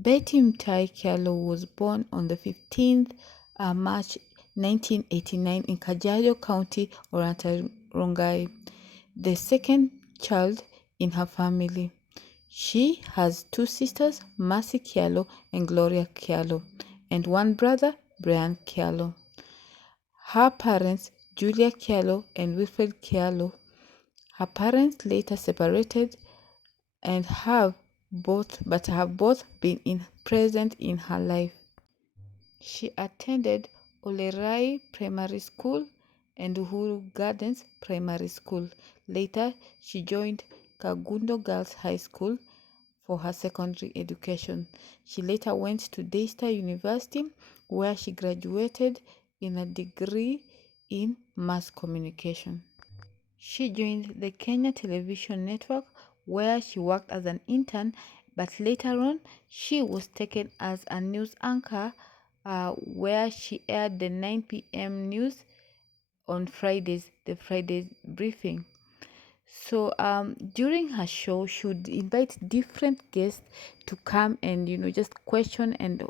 Betty Kyallo was born on the 15th March 1989 in Kajiado County, Rongai, the second child in her family. She has two sisters, Mercy Kyallo and Gloria Kyallo, and one brother, Brian Kyallo. Her parents, Julia Kyallo and Wilfred Kyallo. Her parents later separated and have both been present in her life. She attended Olerai Primary School and Uhuru Gardens Primary School. Later, she joined Kagundo Girls High School for her secondary education. She later went to Daystar University, where she graduated in a degree in mass communication. She joined the Kenya Television Network, where she worked as an intern, but later on she was taken as a news anchor, where she aired the 9 p.m. news on Fridays, the Friday briefing. So during her show, she would invite different guests to come and just question and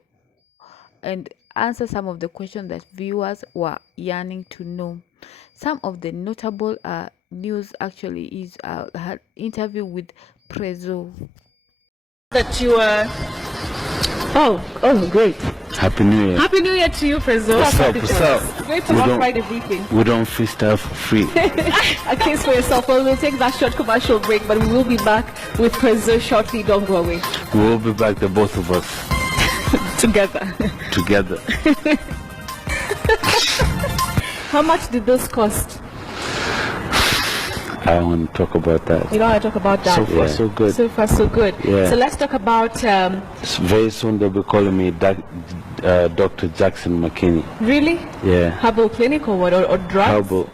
answer some of the questions that viewers were yearning to know. Some of the notable news actually is her interview with Prezzo. That you are. Oh, great. Happy New Year. Happy New Year to you, Prezzo. What's up? Great to rock Friday briefing. We don't freestyle for free. A case for yourself. Well, we'll take that short commercial break, but we will be back with Prezzo shortly. Don't go away. We will be back, the both of us. Together. How much did this cost? I don't want to talk about that. You don't want to talk about that? So far, so good. So far, so good. Yeah. So let's talk about... Very soon they'll be calling me Dr. Jackson McKinney. Really? Yeah. Herbal clinic or what? Or drugs? Herbal.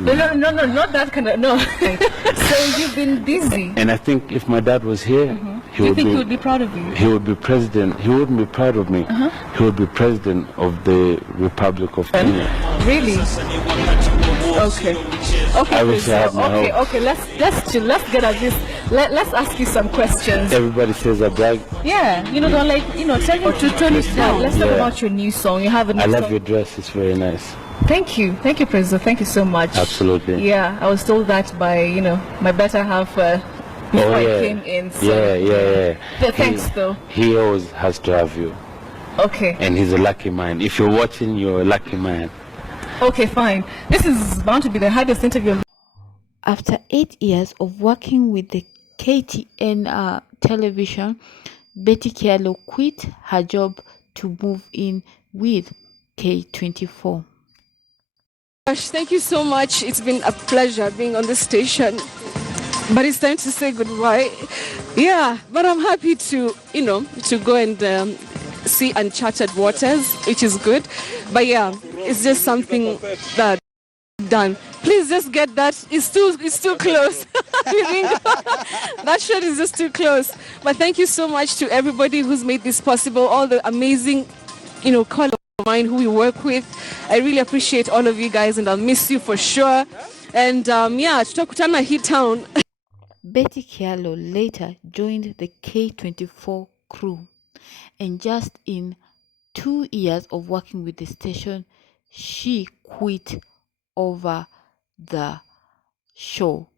No, not that kind of... No. So you've been busy. And I think if my dad was here, he would be proud of you? He would be president. He wouldn't be proud of me. He would be president of the Republic of Kenya. Really? Okay. I wish I had my hope. Okay. Let's chill. Let's get at this. Let's ask you some questions. Everybody says I brag. Yeah. Don't tell you to turn it down. Let's talk about your new song. You have a new song. I love your dress. It's very nice. Thank you, Prezzo. Thank you so much. Absolutely. Yeah, I was told that by my better half before I came in. So. Yeah. Thanks though. He always has to have you. Okay. And he's a lucky man. If you're watching, you're a lucky man. Okay, fine. This is bound to be the hardest interview. After 8 years of working with the KTN television, Betty Kyallo quit her job to move in with K24. Gosh, thank you so much. It's been a pleasure being on the station. But it's time to say goodbye. Yeah, but I'm happy to, to go and see uncharted waters, which is good. But yeah, it's just something that done. Please just get that. It's too close. That shot is just too close. But thank you so much to everybody who's made this possible. All the amazing, colleagues of mine who we work with. I really appreciate all of you guys, and I'll miss you for sure. And tutakutana hii town. Betty Kyallo later joined the K24 crew, and just in 2 years of working with the station, she quit over the show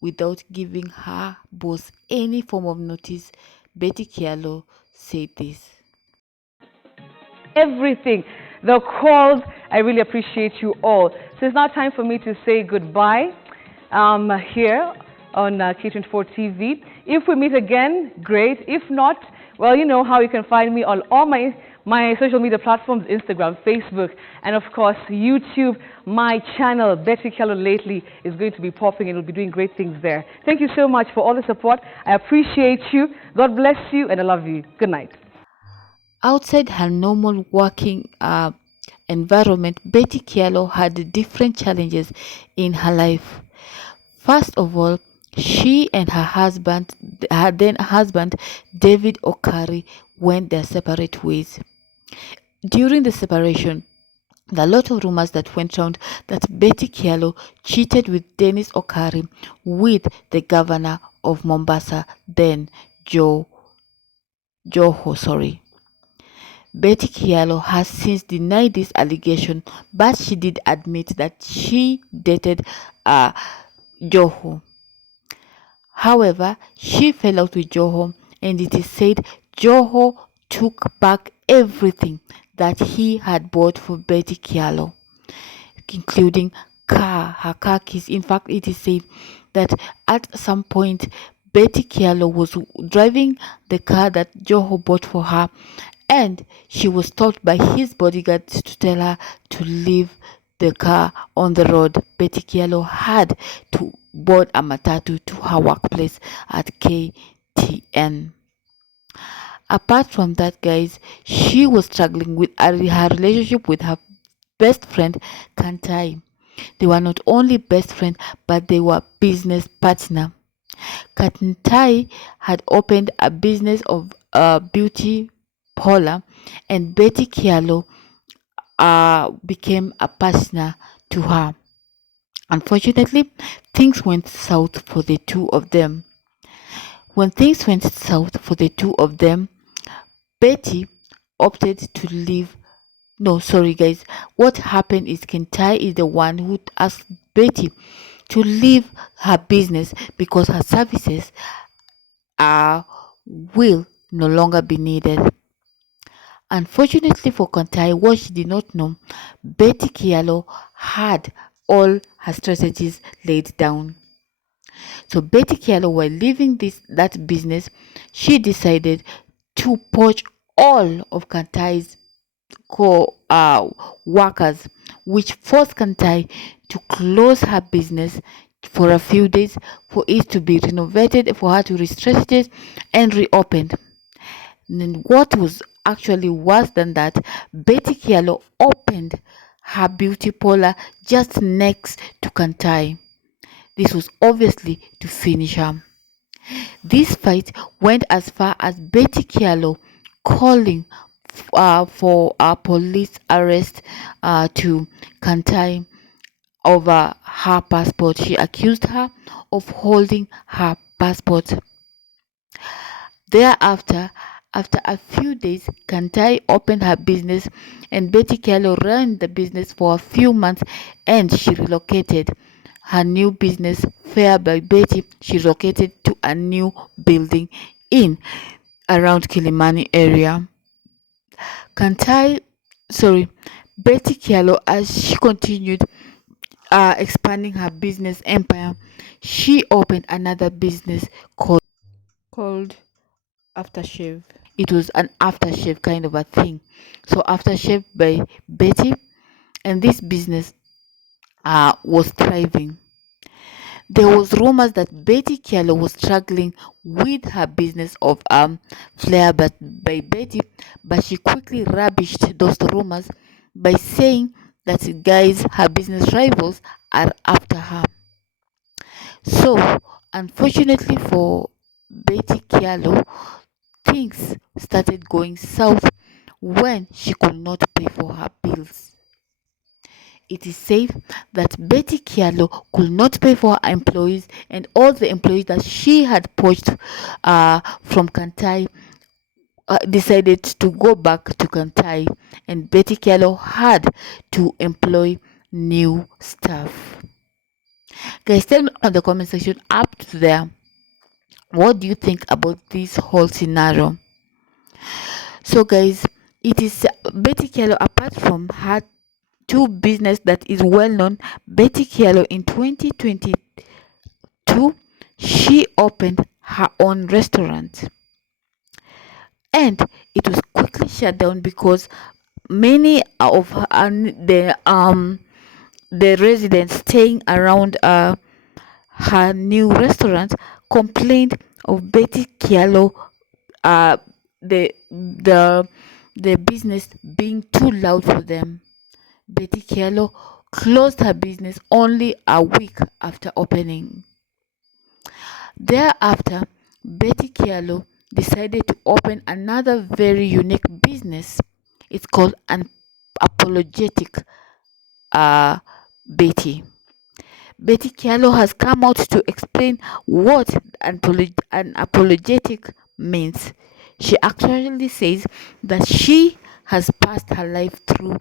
without giving her boss any form of notice. Betty Kyallo said this. Everything, the calls, I really appreciate you all. So it's now time for me to say goodbye here on K24 TV. If we meet again, great. If not, well, you know how you can find me on all my social media platforms, Instagram, Facebook, and of course, YouTube. My channel, Betty Kyallo Lately, is going to be popping and will be doing great things there. Thank you so much for all the support. I appreciate you. God bless you, and I love you. Good night. Outside her normal working environment, Betty Kyallo had different challenges in her life. First of all, she and her then husband, David Okari, went their separate ways. During the separation, there are a lot of rumors that went around that Betty Kyallo cheated with Dennis Okari with the governor of Mombasa, then Joe Joho. Betty Kyallo has since denied this allegation, but she did admit that she dated Joho. However, she fell out with Joho, and it is said Joho took back everything that he had bought for Betty Kyallo, including her car keys. In fact, it is said that at some point Betty Kyallo was driving the car that Joho bought for her, and she was stopped by his bodyguards to tell her to leave the car on the road. Betty Kyallo had to board a matatu to her workplace at KTN. Apart from that, guys, she was struggling with her relationship with her best friend Kantai. They were not only best friends, but they were business partner. Kantai had opened a business of beauty parlor, and Betty Kyallo became a partner to her. Unfortunately, things went south for the two of them. When things went south for the two of them, Betty opted to leave. No, sorry guys. What happened is Kentai is the one who asked Betty to leave her business because her services will no longer be needed. Unfortunately for Kentai, what she did not know, Betty Kyallo had all her strategies laid down. So Betty Kyallo, while leaving that business, she decided to poach all of Kantai's workers, which forced Kantai to close her business for a few days, for it to be renovated, for her to restructure it and reopened. And what was actually worse than that, Betty Kyallo opened her beauty parlor just next to Kantai. This was obviously to finish her. This fight went as far as Betty Kyallo calling for a police arrest to Kantai over her passport. She accused her of holding her passport. Thereafter, after a few days, Kantai opened her business and Betty Kyallo ran the business for a few months, and she relocated her new business, Fair by Betty. She relocated to a new building in around Kilimani area. Betty Kyallo, as she continued expanding her business empire, she opened another business called Aftershave. It was an aftershave kind of a thing. So Aftershave by Betty, and this business was thriving. There was rumors that Betty Kyallo was struggling with her business of Flair but by Betty, but she quickly rubbished those rumors by saying that guys, her business rivals are after her. So, unfortunately for Betty Kyallo, things started going south when she could not pay for her bills. It is said that Betty Kyallo could not pay for her employees, and all the employees that she had poached from Kantai decided to go back to Kantai, and Betty Kyallo had to employ new staff. Guys, tell me on the comment section up to there, what do you think about this whole scenario? So guys, it is Betty Kyallo, apart from her two business that is well known, Betty Kyallo in 2022 she opened her own restaurant, and it was quickly shut down because many of the residents staying around her new restaurant complained of Betty Kyallo the business being too loud for them. Betty Kyallo closed her business only a week after opening. Thereafter, Betty Kyallo decided to open another very unique business. It's called an apologetic Betty. Betty Kyallo has come out to explain what an apologetic means. She actually says that she has passed her life through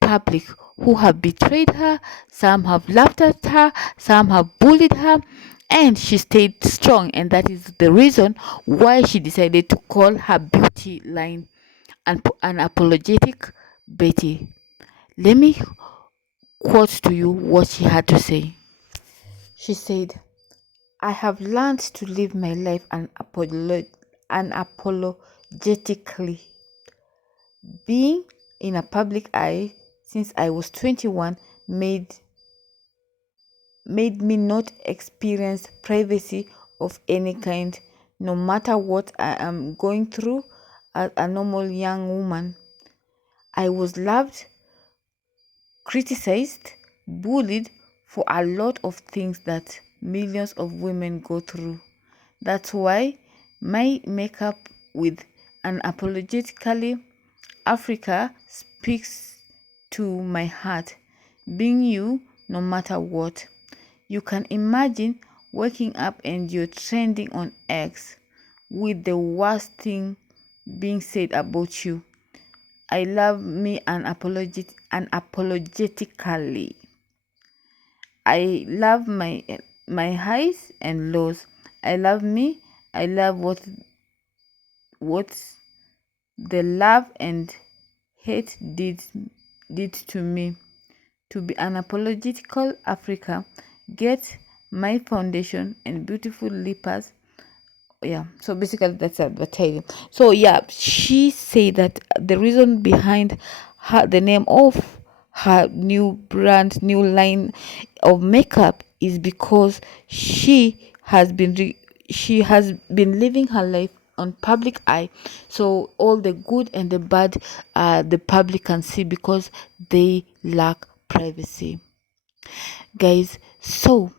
public who have betrayed her, some have laughed at her, some have bullied her, and she stayed strong, and that is the reason why she decided to call her beauty line an apologetic Betty. Let me quote to you what she had to say. She said, I have learned to live my life unapologetically. Being in a public eye since I was 21 made me not experience privacy of any kind, no matter what I am going through as a normal young woman. I was loved, criticized, bullied for a lot of things that millions of women go through. That's why my makeup with unapologetically Africa speaks to my heart. Being you no matter what. You can imagine waking up and you're trending on X with the worst thing being said about you. I love me unapologetically. I love my highs and lows. I love me. I love what the love and hate did to me. To be unapologetical Africa, get my foundation and beautiful lippers. Yeah, so basically that's advertising. So yeah, she said that the reason behind the name of her new brand, new line of makeup is because she has been living her life on public eye, so all the good and the bad the public can see because they lack privacy, guys. So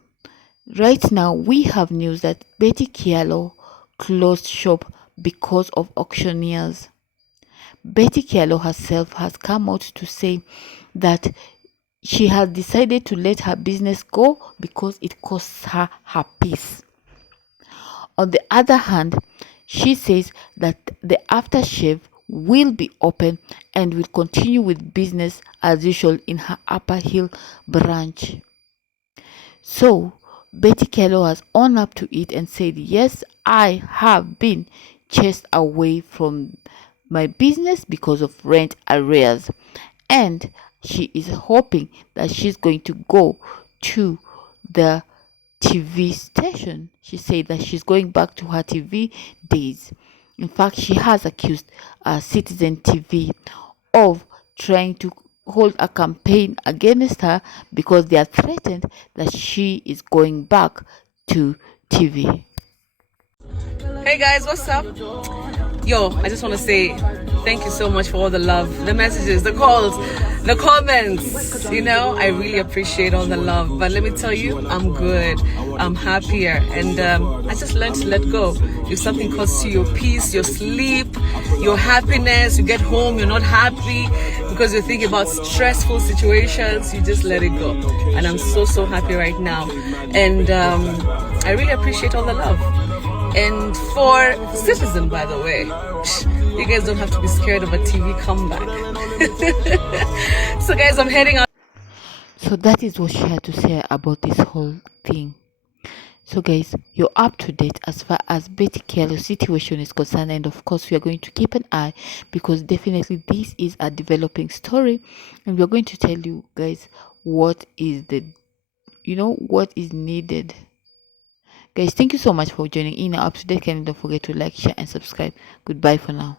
right now we have news that Betty Kyallo closed shop because of auctioneers. Betty Kyallo herself has come out to say that she has decided to let her business go because it costs her her peace. On the other hand, she says that the aftershave will be open and will continue with business as usual in her Upper Hill branch. So, Betty Kyallo has owned up to it and said, yes, I have been chased away from my business because of rent arrears. And she is hoping that she's going to go to the TV station. She said that she's going back to her TV days. In fact, she has accused Citizen TV of trying to hold a campaign against her because they are threatened that she is going back to TV. Hey guys, what's up? Yo, I just want to say thank you so much for all the love, the messages, the calls, the comments. You know, I really appreciate all the love. But let me tell you, I'm good. I'm happier. And I just learned to let go. If something costs you your peace, your sleep, your happiness, you get home, you're not happy because you're thinking about stressful situations, you just let it go. And I'm so, so happy right now. And I really appreciate all the love. And for Citizen, by the way, you guys don't have to be scared of a TV comeback. So guys, I'm heading out. So that is what she had to say about this whole thing. So guys, you're up to date as far as Betty Kyallo's situation is concerned, and of course we are going to keep an eye because definitely this is a developing story, and we're going to tell you guys what is what is needed. Guys, thank you so much for joining in. Up to date, and don't forget to like, share and subscribe. Goodbye for now.